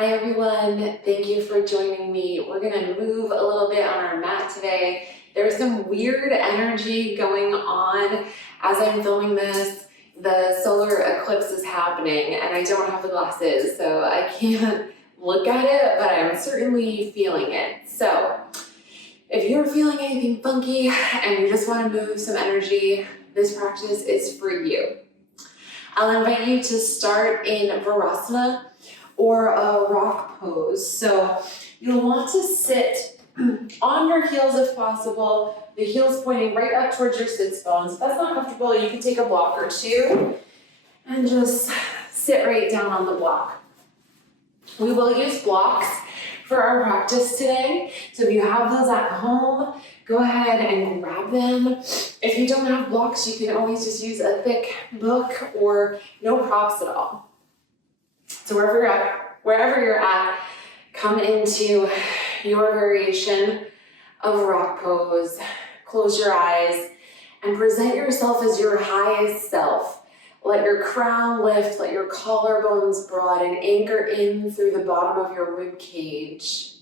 Hi everyone, thank you for joining me. We're gonna move a little bit on our mat today. There's some weird energy going on as I'm filming this. The solar eclipse is happening and I don't have the glasses, so I can't look at it, but I'm certainly feeling it. So if you're feeling anything funky and you just wanna move some energy, this practice is for you. I'll invite you to start in Vinyasa or a rock pose. So you'll want to sit on your heels if possible, the heels pointing right up towards your sits bones. If that's not comfortable, you can take a block or two and just sit right down on the block. We will use blocks for our practice today. So if you have those at home, go ahead and grab them. If you don't have blocks, you can always just use a thick book or no props at all. So wherever you're at, come into your variation of rock pose. Close your eyes and present yourself as your highest self. Let your crown lift, let your collarbones broaden, anchor in through the bottom of your rib cage.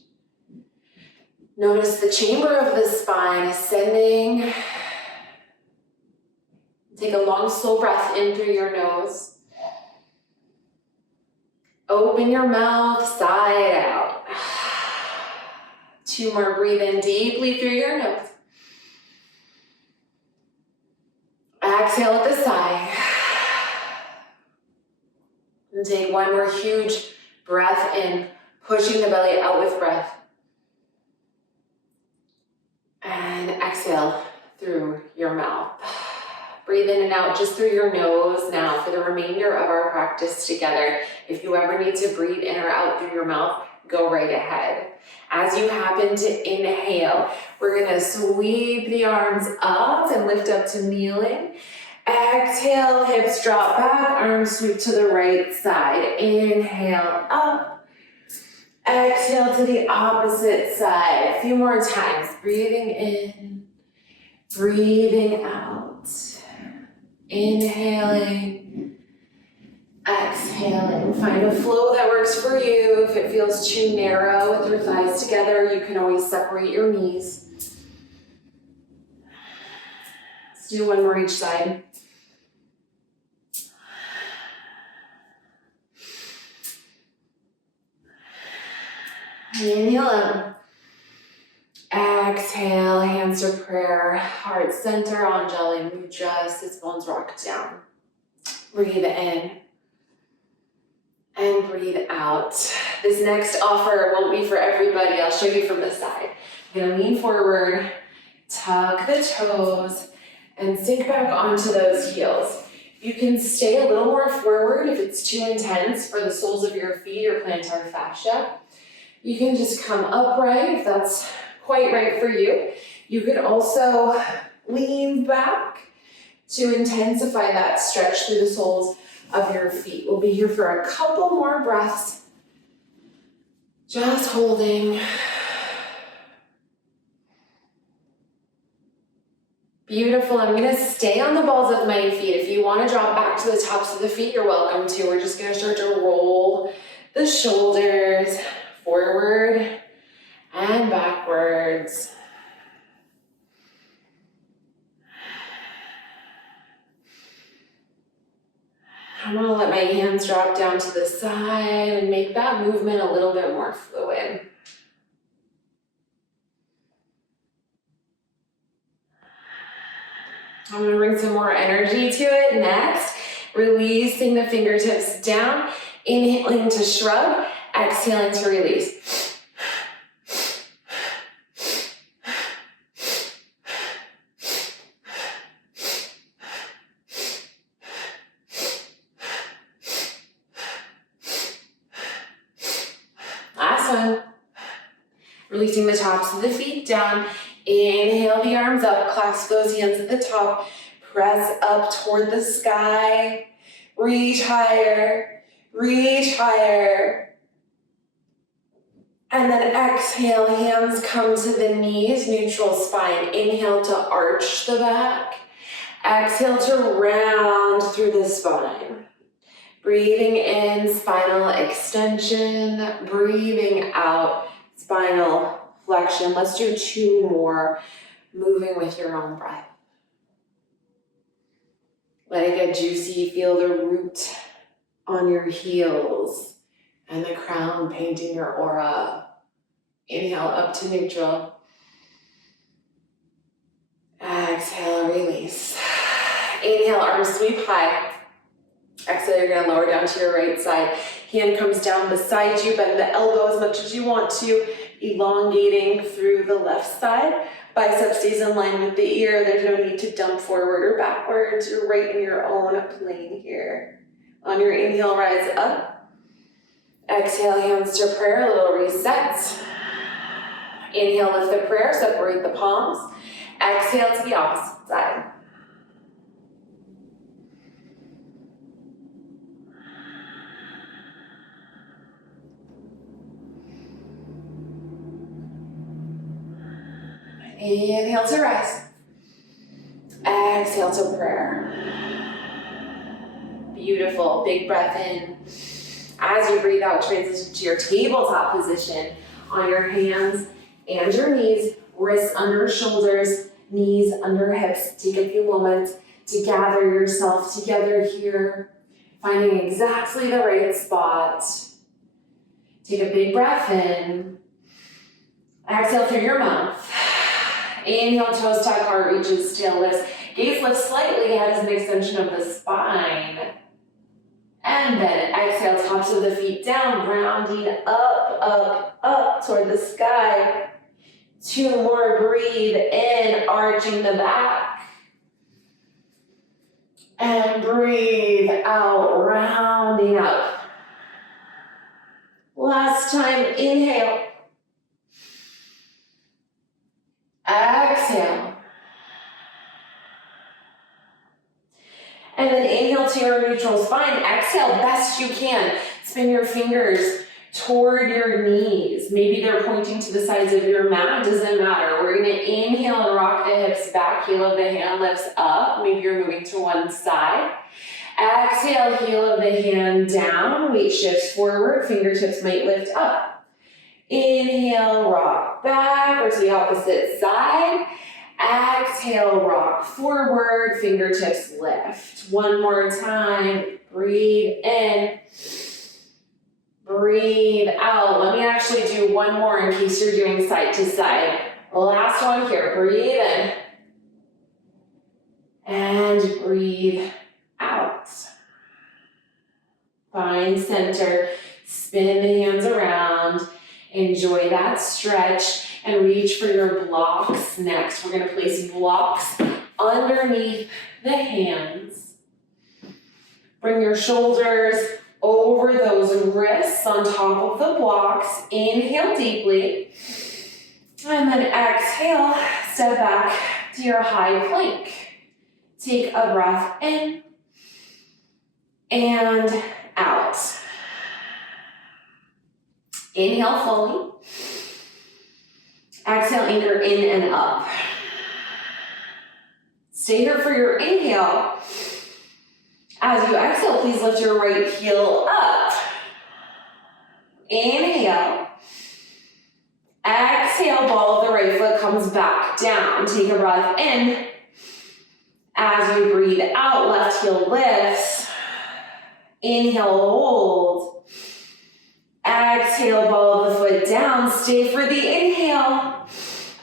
Notice the chamber of the spine ascending. Take a long, slow breath in through your nose. Open your mouth, side out. 2 more, breathe in deeply through your nose. Exhale at the side. And take 1 more huge breath in, pushing the belly out with breath. And exhale through your mouth. Breathe in and out just through your nose now for the remainder of our practice together. If you ever need to breathe in or out through your mouth, go right ahead. As you happen to inhale, we're gonna sweep the arms up and lift up to kneeling. Exhale, hips drop back, arms sweep to the right side. Inhale up. Exhale to the opposite side. A few more times. Breathing in, breathing out. Inhaling, exhaling. Find a flow that works for you. If it feels too narrow with your thighs together, you can always separate your knees. Let's do 1 more each side. Inhale up. Exhale, hands to prayer, heart center, Anjali Mudra, sits bones rock down. Breathe in and breathe out. This next offer won't be for everybody. I'll show you from the side. You're gonna lean forward, tuck the toes, and sink back onto those heels. You can stay a little more forward if it's too intense for the soles of your feet or plantar fascia. You can just come upright if that's quite right for you. You could also lean back to intensify that stretch through the soles of your feet. We'll be here for a couple more breaths. Just holding. Beautiful. I'm gonna stay on the balls of my feet. If you wanna drop back to the tops of the feet, you're welcome to. We're just gonna start to roll the shoulders forward and backwards. I'm gonna let my hands drop down to the side and make that movement a little bit more fluid. I'm gonna bring some more energy to it next. Releasing the fingertips down, inhaling to shrug, exhaling to release. Last one. Releasing the tops of the feet down. Inhale the arms up, clasp those hands at the top. Press up toward the sky. Reach higher, reach higher. And then exhale, hands come to the knees, neutral spine. Inhale to arch the back. Exhale to round through the spine. Breathing in, spinal extension. Breathing out, spinal flexion. Let's do 2 more, moving with your own breath. Let it get juicy. Feel the root on your heels and the crown painting your aura. Inhale up to neutral. Exhale, release. Inhale, arms sweep high. Exhale, you're gonna lower down to your right side. Hand comes down beside you, bend the elbow as much as you want to, elongating through the left side. Bicep stays in line with the ear. There's no need to dump forward or backwards. You're right in your own plane here. On your inhale, rise up. Exhale, hands to prayer, a little reset. Inhale, lift the prayer, separate the palms. Exhale to the opposite side. Inhale to rise. Exhale to prayer. Beautiful. Big breath in. As you breathe out, transition to your tabletop position on your hands and your knees, wrists under shoulders, knees under hips. Take a few moments to gather yourself together here, finding exactly the right spot. Take a big breath in. Exhale through your mouth. Inhale, toes tuck, heart reaches, tail lifts. Gaze lifts slightly, head is an extension of the spine. And then exhale, tops of the feet down, rounding up, up, up toward the sky. 2 more, breathe in, arching the back. And breathe out, rounding up. Last time, inhale. Exhale. And then inhale to your neutral spine. Exhale, best you can. Spin your fingers toward your knees. Maybe they're pointing to the sides of your mat. Doesn't matter. We're going to inhale and rock the hips back. Heel of the hand lifts up. Maybe you're moving to one side. Exhale, heel of the hand down. Weight shifts forward. Fingertips might lift up. Inhale, rock back or to the opposite side. Exhale, rock forward, fingertips lift. One more time, breathe in, breathe out. Let me actually do one more in case you're doing side to side. Last one here, breathe in. And breathe out. Find center, spin the hands around. Enjoy that stretch and reach for your blocks next. We're going to place blocks underneath the hands. Bring your shoulders over those wrists on top of the blocks. Inhale deeply. And then exhale, step back to your high plank. Take a breath in and out. Inhale fully. Exhale, anchor in and up. Stay here for your inhale. As you exhale, please lift your right heel up. Inhale. Exhale, ball of the right foot comes back down. Take a breath in. As you breathe out, left heel lifts. Inhale, hold. Exhale, ball of the foot down. Stay for the inhale.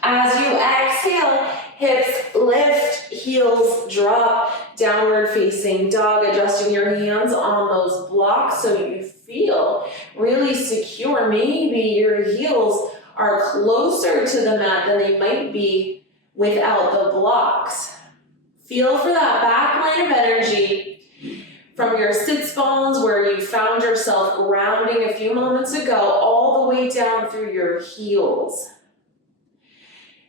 As you exhale, hips lift, heels drop, downward facing dog, adjusting your hands on those blocks so you feel really secure. Maybe your heels are closer to the mat than they might be without the blocks. Feel for that back line of energy from your sits bones where you found yourself grounding a few moments ago, all the way down through your heels.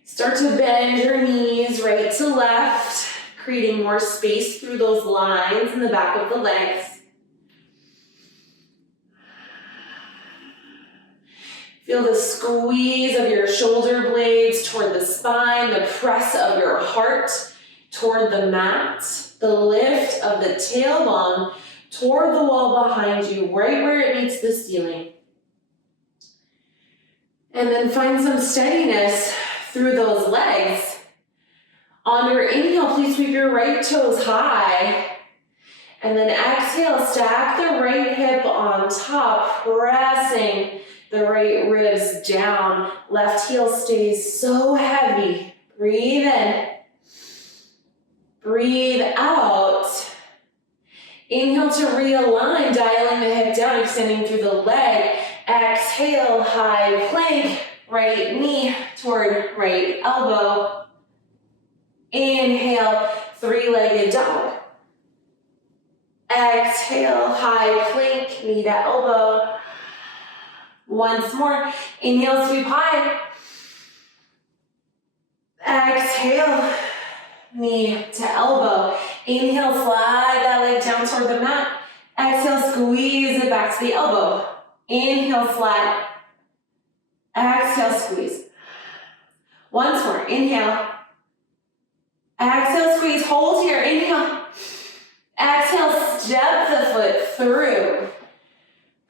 Start to bend your knees right to left, creating more space through those lines in the back of the legs. Feel the squeeze of your shoulder blades toward the spine, the press of your heart toward the mat, the lift of the tailbone toward the wall behind you, right where it meets the ceiling. And then find some steadiness through those legs. On your inhale, please sweep your right toes high. And then exhale, stack the right hip on top, pressing the right ribs down. Left heel stays so heavy. Breathe in. Breathe out. Inhale to realign, dialing the hip down, extending through the leg. Exhale, high plank, right knee toward right elbow. Inhale, three-legged dog. Exhale, high plank, knee to elbow. Once more, inhale, sweep high. Exhale, knee to elbow. Inhale, slide that leg down toward the mat. Exhale, squeeze it back to the elbow. Inhale, slide. Exhale, squeeze. Once more, inhale. Exhale, squeeze, hold here, inhale. Exhale, step the foot through.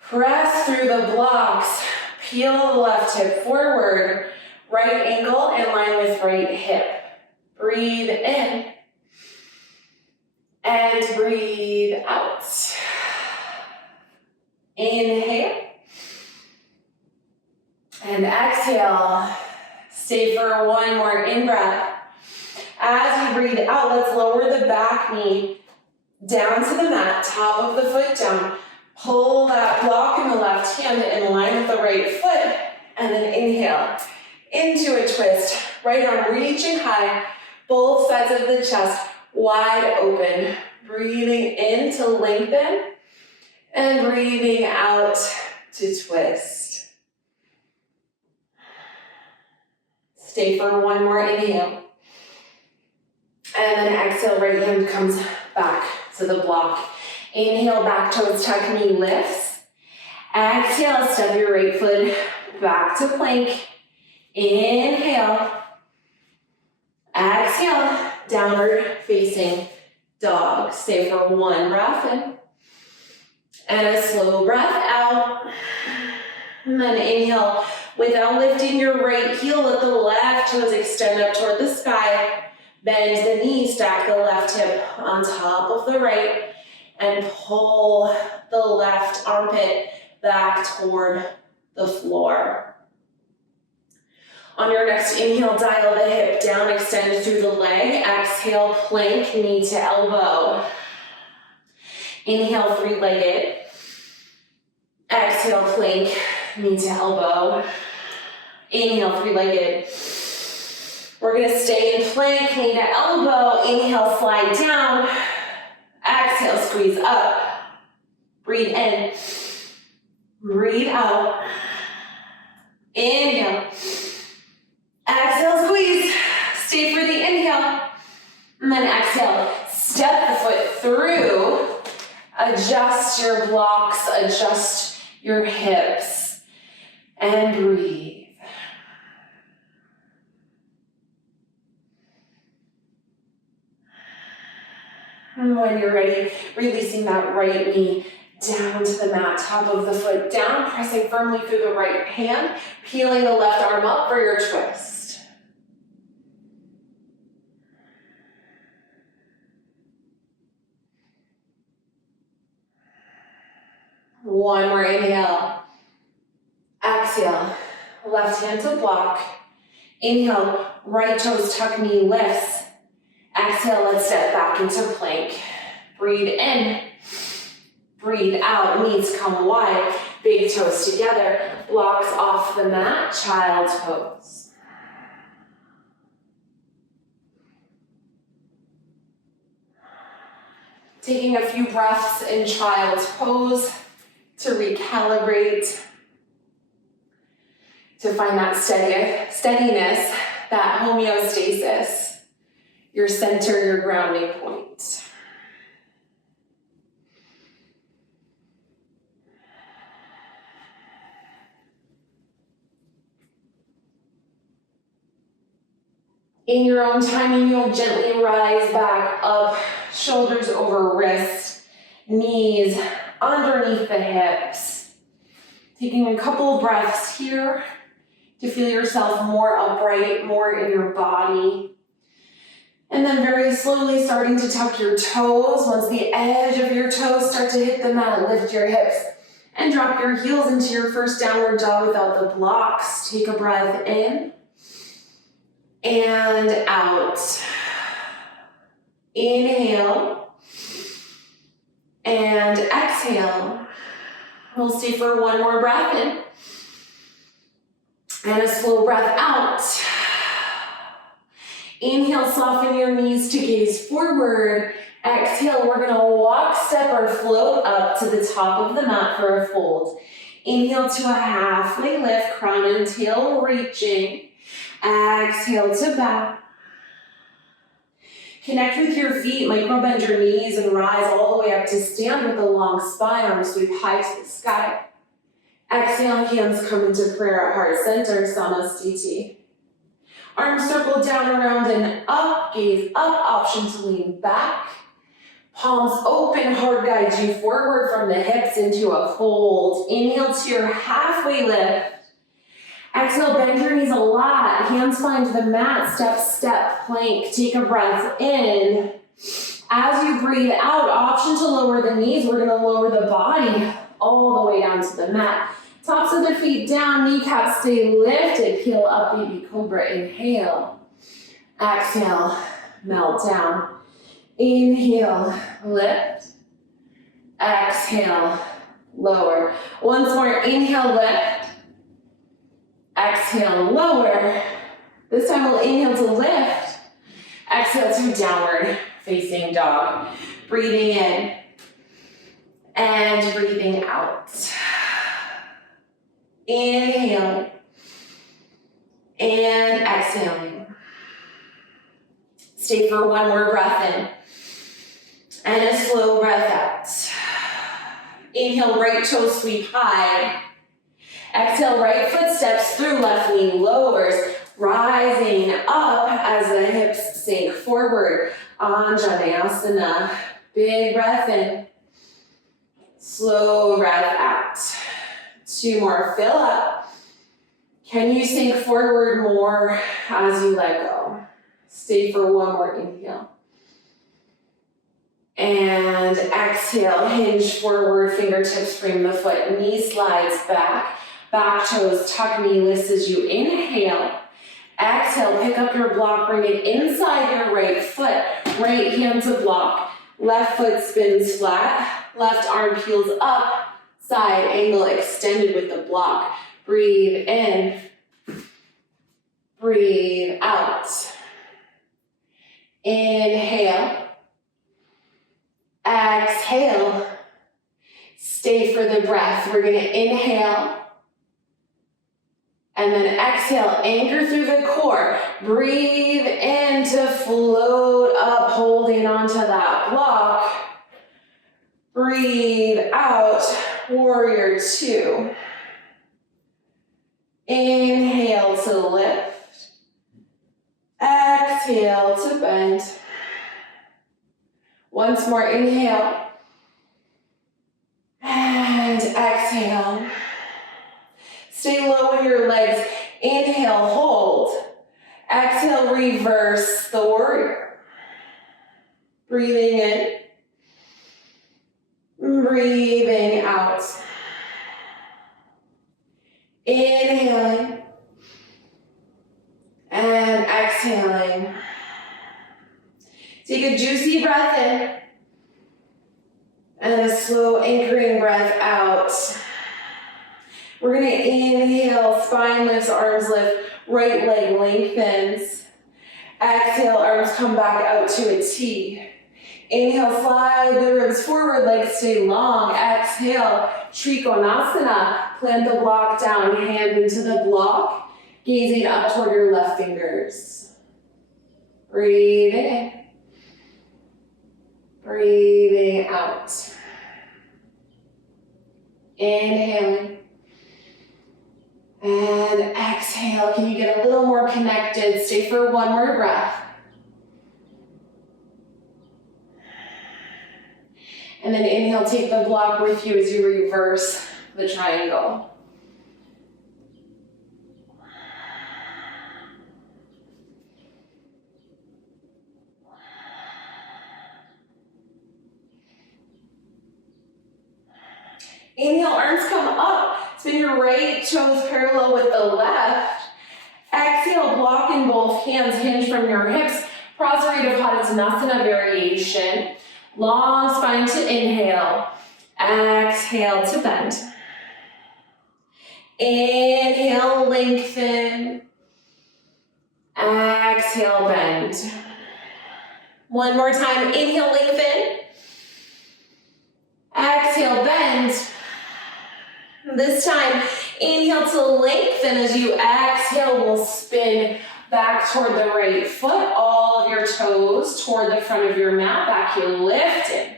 Press through the blocks. Peel the left hip forward. Right ankle in line with right hip. Breathe in. And breathe out. Inhale. And exhale. Stay for one more in-breath. As you breathe out, let's lower the back knee down to the mat, top of the foot down. Pull that block in the left hand in line with the right foot, and then inhale into a twist. Right arm reaching high, both sides of the chest wide open. Breathing in to lengthen, and breathing out to twist. Stay for one more inhale. And then exhale, right hand comes back to the block. Inhale, back toes tuck, knee lifts. Exhale, step your right foot back to plank. Inhale. Exhale, downward facing dog. Stay for one breath in. And a slow breath out. And then inhale, without lifting your right heel, let the left toes extend up toward the sky. Bend the knee, stack the left hip on top of the right, and pull the left armpit back toward the floor. On your next inhale, dial the hip down, extend through the leg. Exhale, plank, knee to elbow. Inhale, three-legged. Exhale, plank, knee to elbow. Inhale, three-legged. We're gonna stay in plank, knee to elbow. Inhale, slide down. Exhale, squeeze up. Breathe in. Breathe out. Inhale. Exhale, squeeze. Stay for the inhale. And then exhale. Step the foot through. Adjust your blocks, adjust your hips. And breathe. And when you're ready, releasing that right knee down to the mat, top of the foot down, pressing firmly through the right hand, peeling the left arm up for your twist. One more inhale. Exhale, left hand to block. Inhale, right toes tuck, knee lifts. Exhale, let's step back into plank. Breathe in, breathe out, knees come wide, big toes together, blocks off the mat, child's pose. Taking a few breaths in child's pose to recalibrate, to find that steadiness, that homeostasis. Your center, your grounding point. In your own timing, you'll gently rise back up, shoulders over wrist, Knees underneath the hips. Taking a couple breaths here to feel yourself more upright, more in your body. And then very slowly starting to tuck your toes. Once the edge of your toes start to hit the mat, lift your hips and drop your heels into your first downward dog without the blocks. Take a breath in and out. Inhale and exhale. We'll stay for one more breath in and a slow breath out. Inhale, soften your knees to gaze forward. Exhale, we're gonna walk, step, or float up to the top of the mat for a fold. Inhale to a halfway lift, crown and tail reaching. Exhale to bow. Connect with your feet, micro bend your knees and rise all the way up to stand with a long spine, arms sweep high to the sky. Exhale, hands come into prayer at heart center, Samastiti. Arms circle down, around, and up, gaze up, option to lean back. Palms open, heart guides you forward from the hips into a fold. Inhale to your halfway lift. Exhale, bend your knees a lot. Hands find the mat, step, step, plank. Take a breath in. As you breathe out, option to lower the knees. We're gonna lower the body all the way down to the mat. Tops of the feet down, kneecaps stay lifted. Peel up, baby cobra, inhale. Exhale, melt down. Inhale, lift. Exhale, lower. Once more, inhale, lift. Exhale, lower. This time we'll inhale to lift. Exhale to downward facing dog. Breathing in and breathing out. Inhaling and exhaling. Stay for one more breath in and a slow breath out. Inhale, right toe sweep high. Exhale, right foot steps through, left knee lowers, rising up as the hips sink forward. Anjaneyasana. Big breath in, slow breath out. Two more, fill up. Can you sink forward more as you let go? Stay for one more inhale. And exhale, hinge forward, fingertips frame the foot, knee slides back, back toes tuck, knee lifts as you inhale. Exhale, pick up your block, bring it inside your right foot, right hand to block, left foot spins flat, left arm peels up, side angle extended with the block. Breathe in, breathe out. Inhale, exhale. Stay for the breath. We're gonna inhale and then exhale, anchor through the core. Breathe in to float up, holding onto that block. Breathe out, warrior two. Inhale to lift. Exhale to bend. Once more, inhale. And exhale. Stay low in your legs. Inhale, hold. Exhale, reverse the warrior. Breathing in. Breathing out. Inhaling. And exhaling. Take a juicy breath in. And a slow anchoring breath out. We're gonna inhale, spine lifts, arms lift, right leg lengthens. Exhale, arms come back out to a T. Inhale, slide the ribs forward, legs stay long. Exhale, Trikonasana. Plant the block down, hand into the block, gazing up toward your left fingers. Breathe in. Breathing out. Inhaling. And exhale. Can you get a little more connected? Stay for one more breath. And then inhale, take the block with you as you reverse the triangle. Inhale, arms come up. Spin your right toes parallel with the left. Exhale, block in both hands, hinge from your hips. Prasarita Padasana variation. Long spine to inhale. Exhale to bend. Inhale, lengthen. Exhale, bend. One more time. Inhale, lengthen. Exhale, bend. This time, inhale to lengthen. As you exhale, we'll spin back toward the right foot. All of your toes toward the front of your mat. Back heel lifted.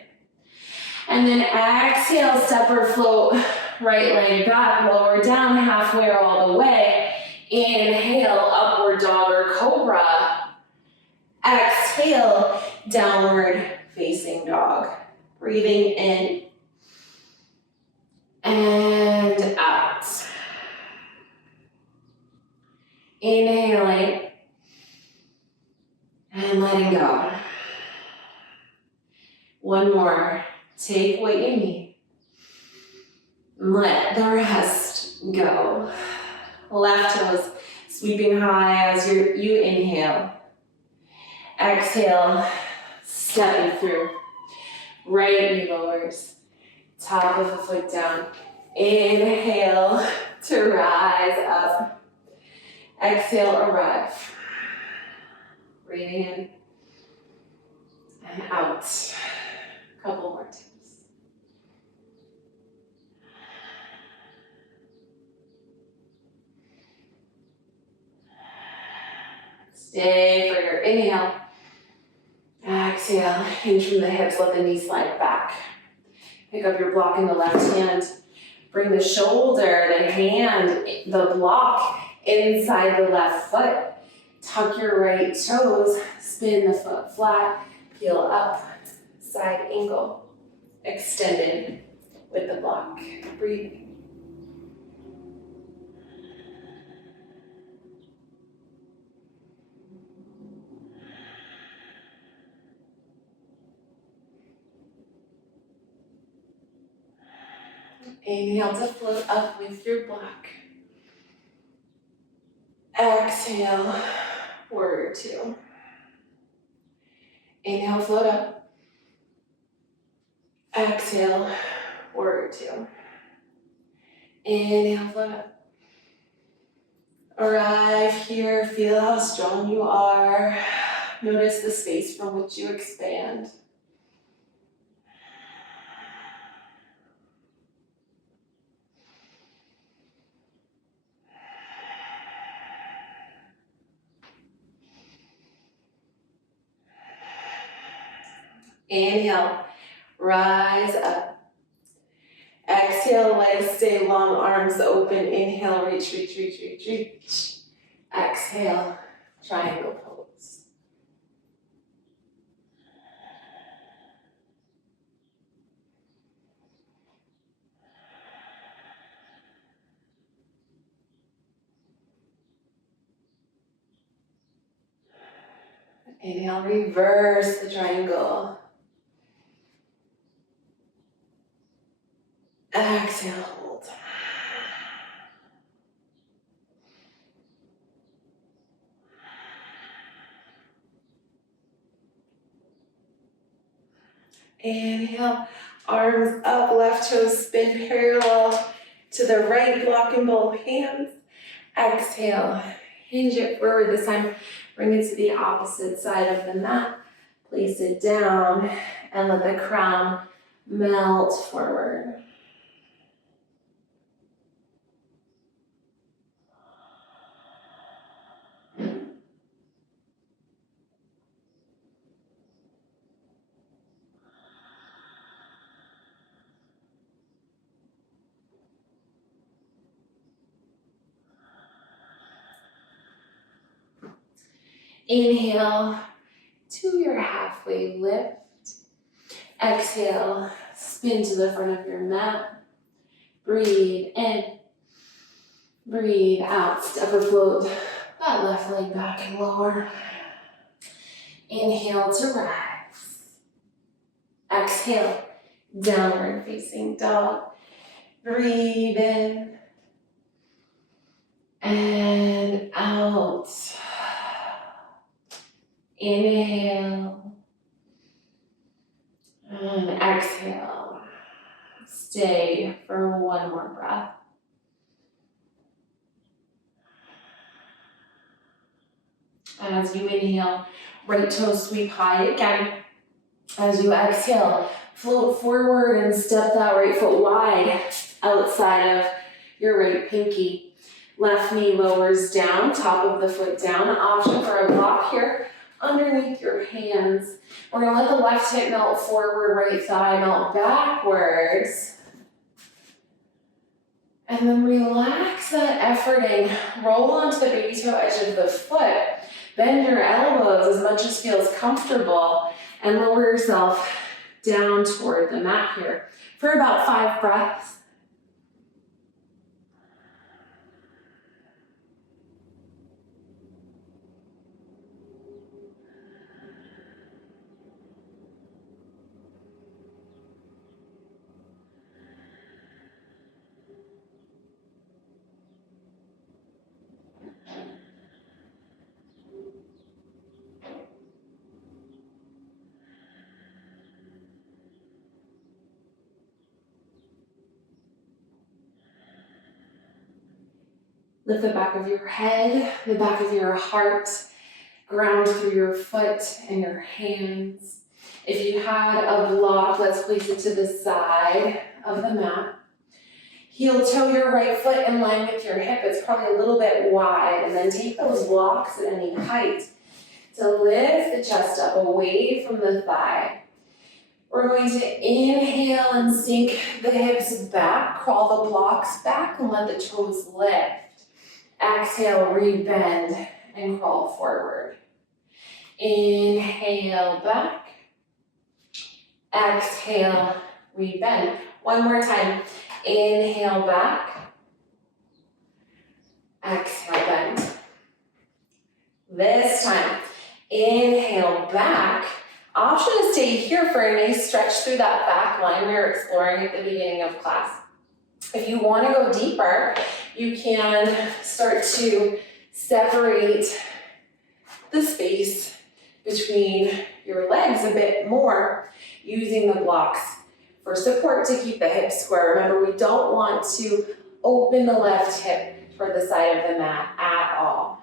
And then exhale, step or float. Right leg back, lower down, halfway or all the way. Inhale, upward dog or cobra. Exhale, downward facing dog. Breathing in and out. Inhaling and letting go. One more. Take what you need. Let the rest go. Left toes sweeping high as you inhale. Exhale, stepping through. Right knee lowers. Top of the foot down. Inhale to rise up. Exhale, arrive. Breathing in and out. Couple more times. Stay for your inhale. Exhale, hinge from the hips, let the knees slide back. Pick up your block in the left hand. Bring the shoulder, the hand, the block inside the left foot. Tuck your right toes, spin the foot flat, peel up, side angle, extended with the block. Breathe. Inhale to float up with your block. Exhale, warrior two. Inhale, float up. Exhale, warrior two. Inhale, float up. Arrive here, feel how strong you are. Notice the space from which you expand. Inhale, rise up. Exhale, legs stay long, arms open. Inhale, reach, reach, reach, reach, reach. Exhale, triangle pose. Inhale, reverse the triangle. Exhale, hold. Inhale, arms up, left toes spin parallel to the right, block in both hands. Exhale, hinge it forward. This time, bring it to the opposite side of the mat. Place it down and let the crown melt forward. Inhale to your halfway lift. Exhale, Spin to the front of your mat. Breathe in. Breathe out. Step or float that left leg back and lower. Inhale to rise. Exhale, downward facing dog. Breathe in and out. Inhale and exhale. Stay for one more breath. As you inhale, right toes sweep high again. As you exhale, float forward and step that right foot wide outside of your right pinky. Left knee lowers down, top of the foot down. Option for a block here underneath your hands. We're gonna let the left hip melt forward, right thigh melt backwards. And then relax that efforting. Roll onto the baby toe edge of the foot. Bend your elbows as much as feels comfortable and lower yourself down toward the mat here for about 5 breaths. Lift the back of your head, the back of your heart, ground through your foot and your hands. If you had a block, let's place it to the side of the mat. Heel toe your right foot in line with your hip. It's probably a little bit wide, and then take those blocks at any height to lift the chest up away from the thigh. We're going to inhale and sink the hips back, crawl the blocks back, and let the toes lift. Exhale, rebend and crawl forward. Inhale back. Exhale, rebend. One more time. Inhale back. Exhale, bend. This time, inhale back. Option to stay here for a nice stretch through that back line we were exploring at the beginning of class. If you want to go deeper, you can start to separate the space between your legs a bit more using the blocks for support to keep the hips square. Remember, we don't want to open the left hip for the side of the mat at all.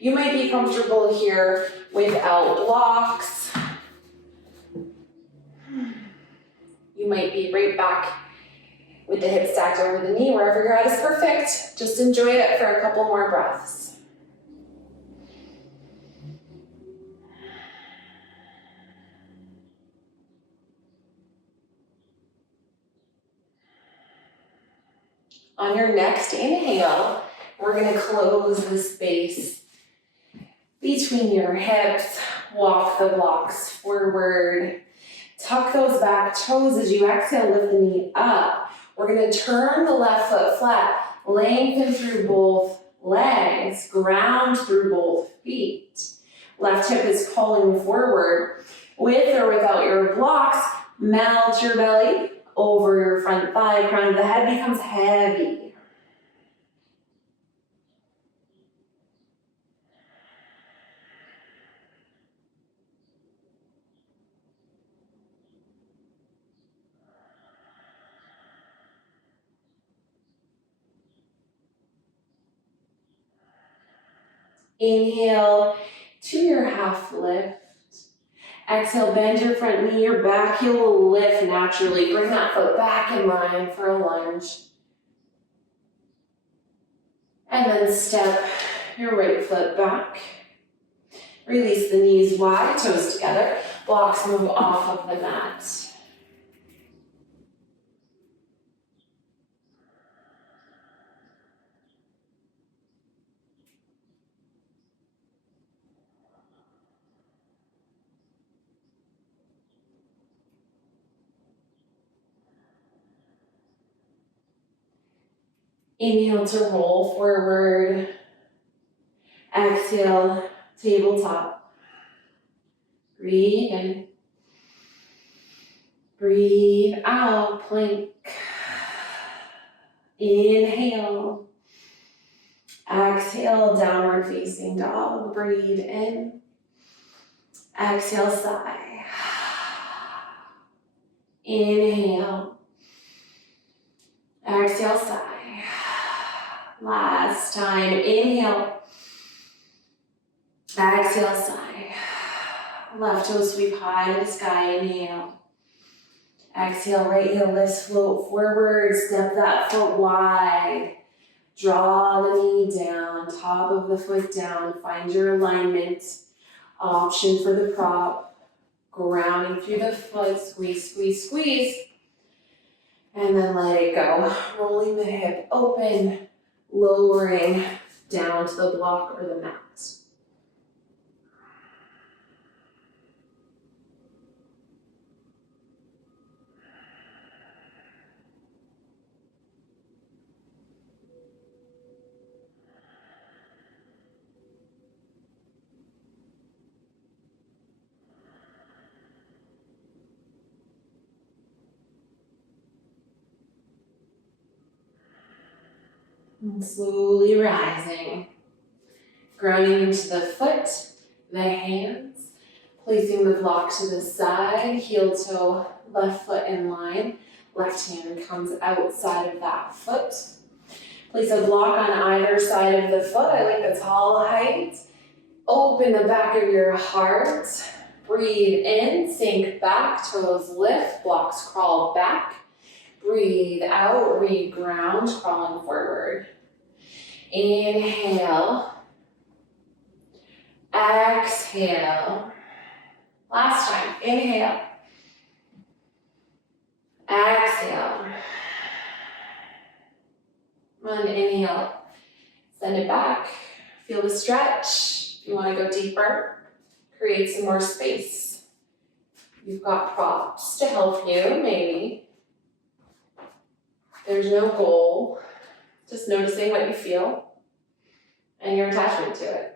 You might be comfortable here without blocks. You might be right back with the hip stacked over the knee. Wherever you're at is perfect. Just enjoy it for a couple more breaths. On your next inhale, we're going to close the space between your hips. Walk the blocks forward. Tuck those back toes as you exhale, lift the knee up. We're going to turn the left foot flat, lengthen through both legs, ground through both feet. Left hip is calling forward. With or without your blocks, melt your belly over your front thigh, crown of the head becomes heavy. Inhale to your half lift. Exhale, bend your front knee, your back heel will lift naturally. Bring that foot back in line for a lunge. And then step your right foot back. Release the knees wide, toes together. Blocks move off of the mat. Inhale to roll forward. Exhale, tabletop. Breathe in. Breathe out, plank. Inhale. Exhale, downward facing dog. Breathe in. Exhale, sigh. Inhale. Exhale, sigh. Last time. Inhale. Exhale, sigh. Left toe sweep high to the sky. Inhale. Exhale, right heel lifts, float forward. Step that foot wide. Draw the knee down, top of the foot down. Find your alignment. Option for the prop. Grounding through the foot. Squeeze, squeeze, squeeze. And then let it go. Rolling the hip open. Lowering down to the block or the mat. And slowly rising, grounding into the foot, the hands, placing the block to the side, heel toe, left foot in line, left hand comes outside of that foot. Place a block on either side of the foot. I like the tall height. Open the back of your heart. Breathe in, sink back, toes lift, blocks crawl back. Breathe out, re-ground, crawling forward. Inhale. Exhale. Last time. Inhale. Exhale. And inhale. Send it back. Feel the stretch. If you want to go deeper, create some more space. You've got props to help you, maybe. There's no goal, just noticing what you feel and your attachment to it.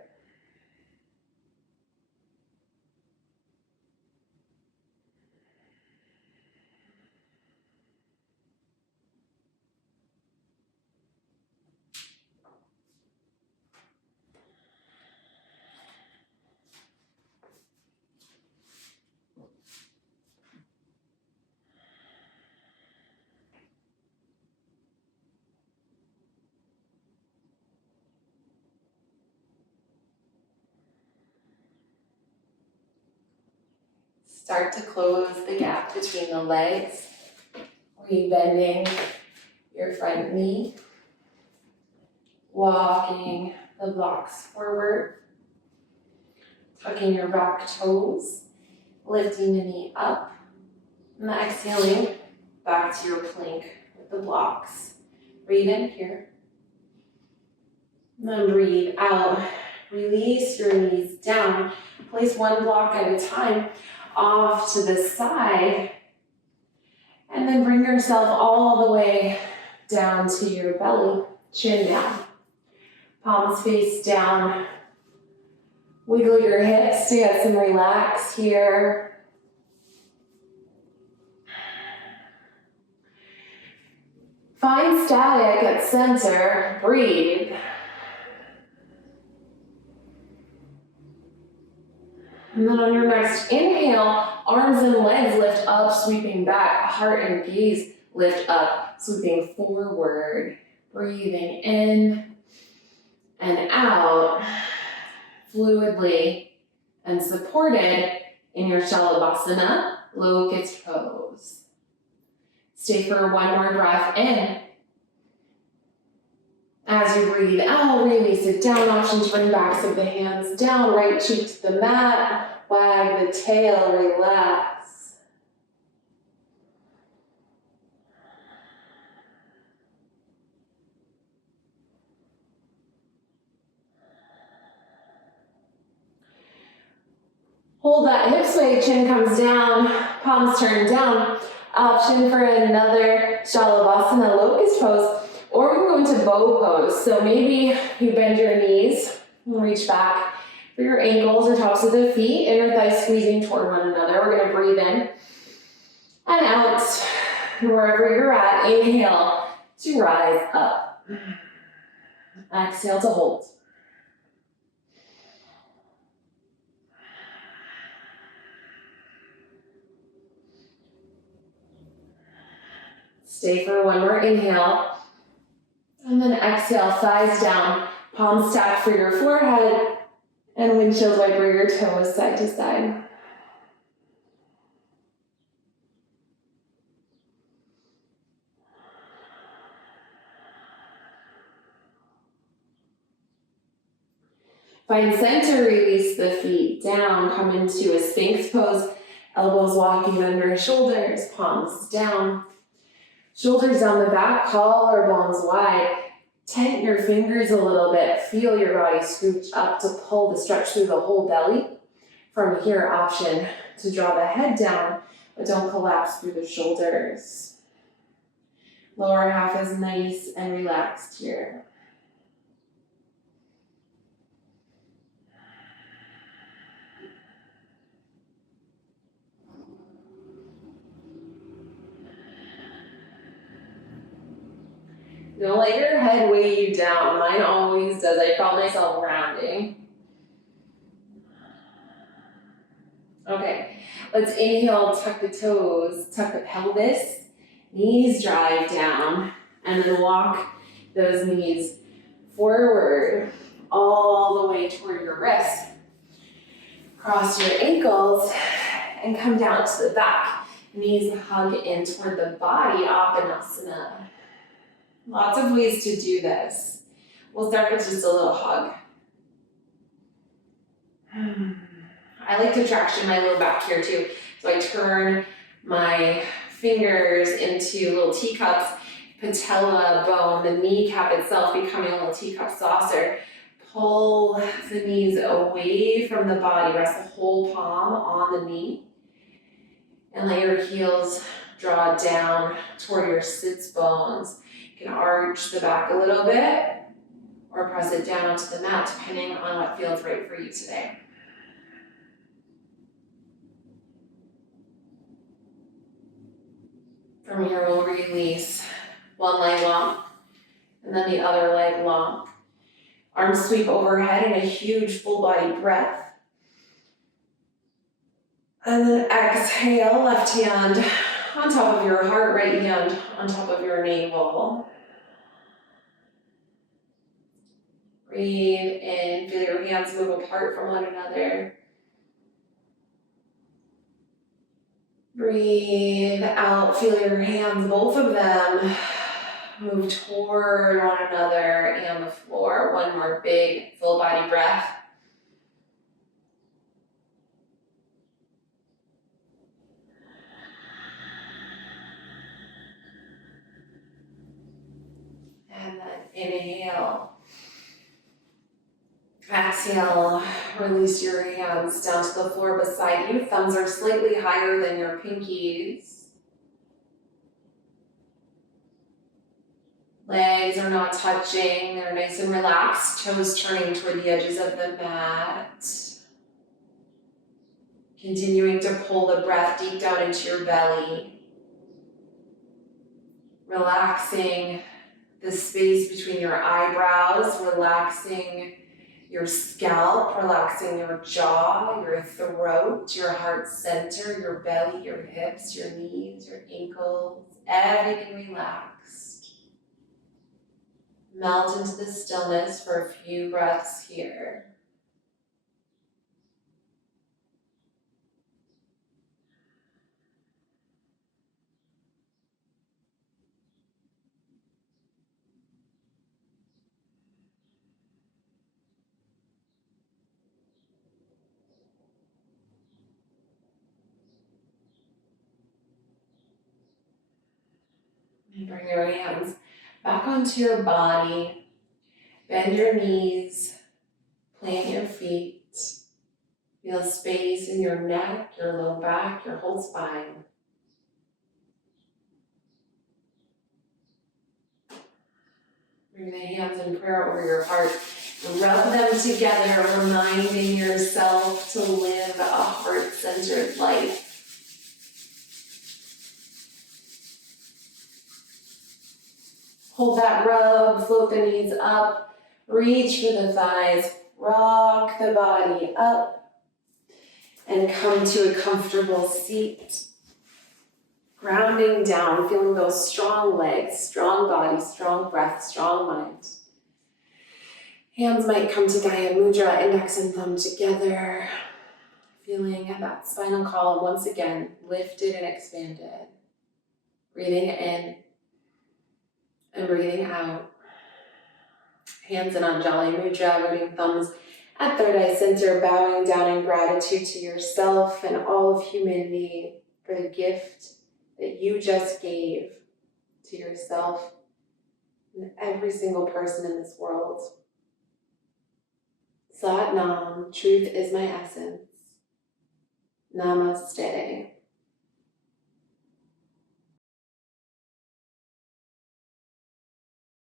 Start to close the gap between the legs, re-bending your front knee, walking the blocks forward, tucking your back toes, lifting the knee up, and exhaling back to your plank with the blocks. Breathe in here, and then breathe out. Release your knees down. Place one block at a time off to the side, and then bring yourself all the way down to your belly, chin down, palms face down. Wiggle your hips to get some relax here. Find static at center, breathe. And then on your next inhale, arms and legs lift up, sweeping back, heart and gaze lift up, sweeping forward. Breathing in and out, fluidly and supported in your Savasana, locust pose. Stay for one more breath in. As you breathe out, release it down. Option to bring backs of the hands down, right cheek to the mat, wag the tail, relax. Hold that hip sway, chin comes down, palms turn down. Option for another Savasana locust pose, or we can go into bow pose. So maybe you bend your knees and reach back for your ankles or tops of the feet, inner thighs squeezing toward one another. We're gonna breathe in and out. Wherever you're at, inhale to rise up. Exhale to hold. Stay for one more inhale. And then exhale, thighs down, palms stacked for your forehead, and windshield wiper your toes side to side. Find center, release the feet down, come into a Sphinx pose, elbows walking under shoulders, palms down. Shoulders down the back, collarbones wide. Tent your fingers a little bit. Feel your body scooch up to pull the stretch through the whole belly. From here, option to draw the head down, but don't collapse through the shoulders. Lower half is nice and relaxed here. Don't let your head weigh you down. Mine always does. I found myself rounding. Okay, let's inhale, tuck the toes, tuck the pelvis, knees drive down, and then walk those knees forward all the way toward your wrists. Cross your ankles and come down to the back. Knees hug in toward the body, Appanasana. Lots of ways to do this. We'll start with just a little hug. I like to traction my low back here too. So I turn my fingers into little teacups, patella bone, the kneecap itself becoming a little teacup saucer. Pull the knees away from the body, rest the whole palm on the knee. And let your heels draw down toward your sits bones. You can arch the back a little bit or press it down onto the mat depending on what feels right for you today. From here, we'll release one leg long and then the other leg long. Arms sweep overhead in a huge full body breath. And then exhale, left hand on top of your heart, right hand on top of your navel. Breathe in, feel your hands move apart from one another. Breathe out, feel your hands, both of them, move toward one another and the floor. One more big full body breath. And then inhale. Exhale, release your hands down to the floor beside you. Thumbs are slightly higher than your pinkies. Legs are not touching, they're nice and relaxed. Toes turning toward the edges of the mat. Continuing to pull the breath deep down into your belly. Relaxing the space between your eyebrows, relaxing your scalp, relaxing your jaw, your throat, your heart center, your belly, your hips, your knees, your ankles, everything relaxed. Melt into the stillness for a few breaths here. And bring your hands back onto your body. Bend your knees, plant your feet. Feel space in your neck, your low back, your whole spine. Bring the hands in prayer over your heart. Rub them together, reminding yourself to live a heart-centered life. Hold that rub, float the knees up, reach for the thighs, rock the body up, and come to a comfortable seat. Grounding down, feeling those strong legs, strong body, strong breath, strong mind. Hands might come to Gaya Mudra, index and thumb together. Feeling that spinal column once again lifted and expanded. Breathing in and breathing out. Hands in Anjali Mudra, rooting thumbs at third eye center, bowing down in gratitude to yourself and all of humanity for the gift that you just gave to yourself and every single person in this world. Sat Nam, truth is my essence. Namaste.